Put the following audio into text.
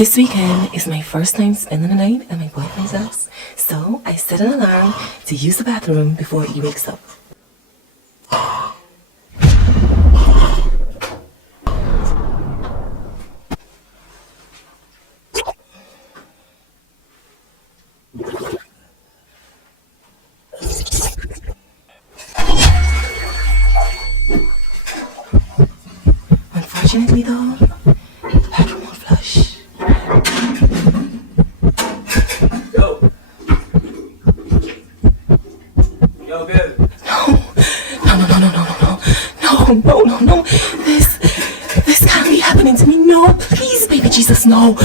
This weekend is my first time spending the night at my boyfriend's house, so I set an alarm to use the bathroom before he wakes up. Unfortunately though, the bathroom won't flush. Yo, babe. No. This can't be happening to me. No, please, baby Jesus, no.